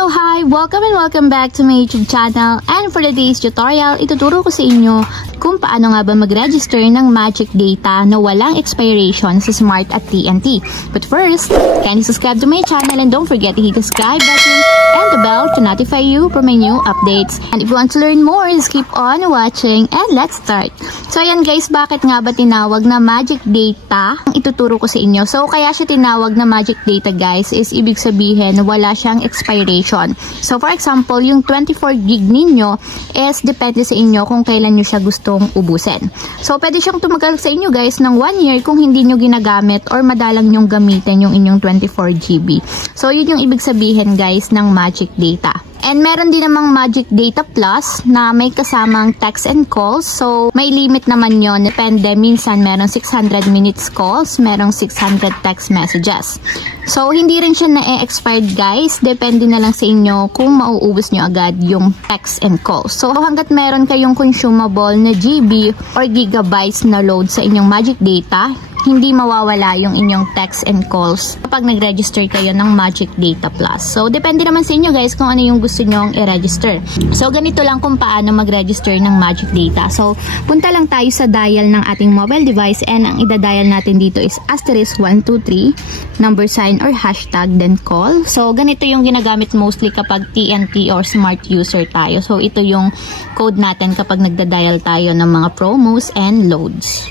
So hi! Welcome and welcome back to my YouTube channel, and for today's tutorial, ituturo ko sa inyo kung paano nga ba mag-register ng Magic Data na walang expiration sa Smart at TNT. But first, kindly subscribe to my channel and don't forget to hit the subscribe button and the bell to notify you for my new updates. And if you want to learn more, just keep on watching and let's start. So ayan guys, bakit nga ba tinawag na Magic Data? Ang ituturo ko sa inyo. So kaya siya tinawag na Magic Data guys is ibig sabihin wala siyang expiration. So for example, yung 24 gig ninyo is depende sa inyo kung kailan nyo siya gustong ubusin. So pwede siyang tumagal sa inyo guys ng 1 year kung hindi nyo ginagamit or madalang nyong gamitin yung inyong 24 GB. So yun yung ibig sabihin guys ng Magic Data. And meron din namang Magic Data Plus na may kasamang text and calls. So, may limit naman yon. Depende. Minsan, meron 600 minutes calls, merong 600 text messages. So, hindi rin siya na-expired guys. Depende na lang sa inyo kung mauubos nyo agad yung text and calls. So, hanggat meron kayong consumable na GB or gigabytes na load sa inyong Magic Data, hindi mawawala yung inyong text and calls kapag nag-register kayo ng Magic Data Plus. So, depende naman sa inyo guys kung ano yung gusto nyong i-register. So, ganito lang kung paano mag-register ng Magic Data. So, punta lang tayo sa dial ng ating mobile device and ang ida-dial natin dito is *123, number sign or hashtag, then call. So, ganito yung ginagamit mostly kapag TNT or smart user tayo. So, ito yung code natin kapag nagda-dial tayo ng mga promos and loads.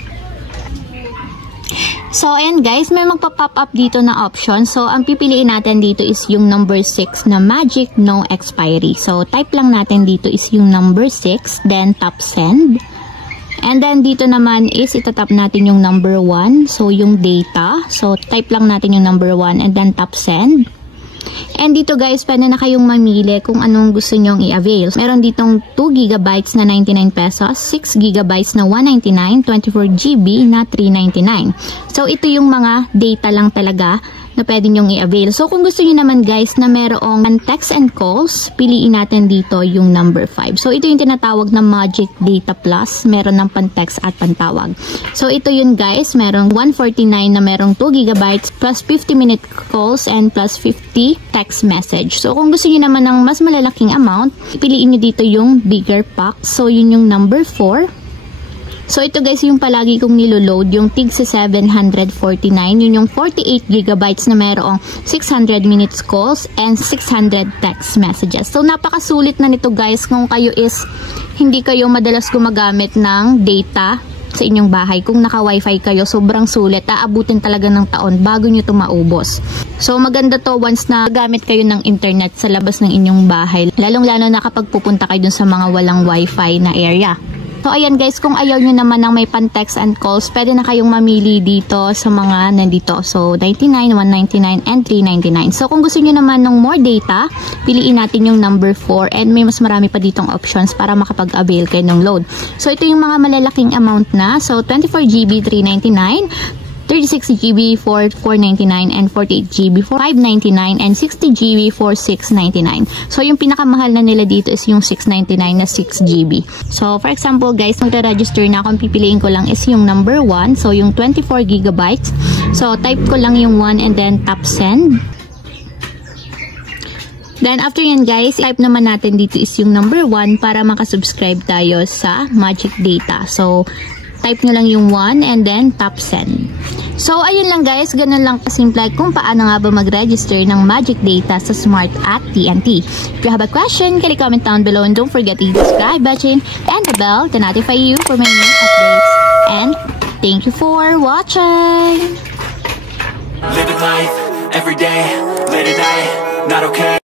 So, ayan guys, may magpa-pop up dito na option. So, ang pipiliin natin dito is yung number 6 na Magic No Expiry. So, type lang natin dito is yung number 6, then tap send. And then, dito naman is itatap natin yung number 1. So, yung data. So, type lang natin yung number 1 and then tap send. And dito guys, pwede na kayong mamili kung anong gusto nyong i-avail. Meron ditong 2 GB na 99 pesos, 6 GB na 199, 24 GB na 399. So, ito yung mga data lang talaga na pwede nyong i-avail. So, kung gusto nyo naman guys na merong text and calls, piliin natin dito yung number 5. So, ito yung tinatawag na Magic Data Plus. Meron ng pan-text at pantawag. So, ito yun guys. Merong 149 na merong 2 GB plus 50-minute calls and plus 50 text message. So, kung gusto nyo naman ng mas malalaking amount, piliin nyo dito yung bigger pack. So, yun yung number 4. So, ito guys yung palagi kong niloload, yung TIG 749, yun yung 48 GB na mayroong 600 minutes calls and 600 text messages. So, napakasulit na nito guys kung kayo is hindi kayo madalas gumagamit ng data sa inyong bahay. Kung naka-wifi kayo, sobrang sulit. Aabutin talaga ng taon bago nyo ito maubos. So, maganda to once na gamit kayo ng internet sa labas ng inyong bahay. Lalong-lalo na kapag pupunta kayo dun sa mga walang wifi na area. So, ayan guys, kung ayaw nyo naman ng may pan-text and calls, pwede na kayong mamili dito sa mga nandito. So, 99, 199, and 399. So, kung gusto nyo naman ng more data, piliin natin yung number 4 and may mas marami pa ditong options para makapag-avail kayo ng load. So, ito yung mga malalaking amount na. So, 24 GB, 399. 36 GB for 499 and 48 GB for 599 and 60 GB for 699. So, yung pinakamahal na nila dito is yung 699 na 6 GB. So, for example, guys, magre-register na ako. Ang pipiliin ko lang is yung number 1. So, yung 24 GB. So, type ko lang yung 1 and then tap send. Then, after yan guys, type naman natin dito is yung number 1 para makasubscribe tayo sa Magic Data. So, type nyo lang yung 1 and then tap send. So, ayun lang guys, ganun lang kasimple kung paano nga ba mag-register ng Magic Data sa Smart at TNT. If you have a question, can you comment down below and don't forget to hit the subscribe button and the bell to notify you for my new updates. And thank you for watching! Living life, every day, late at night, not okay.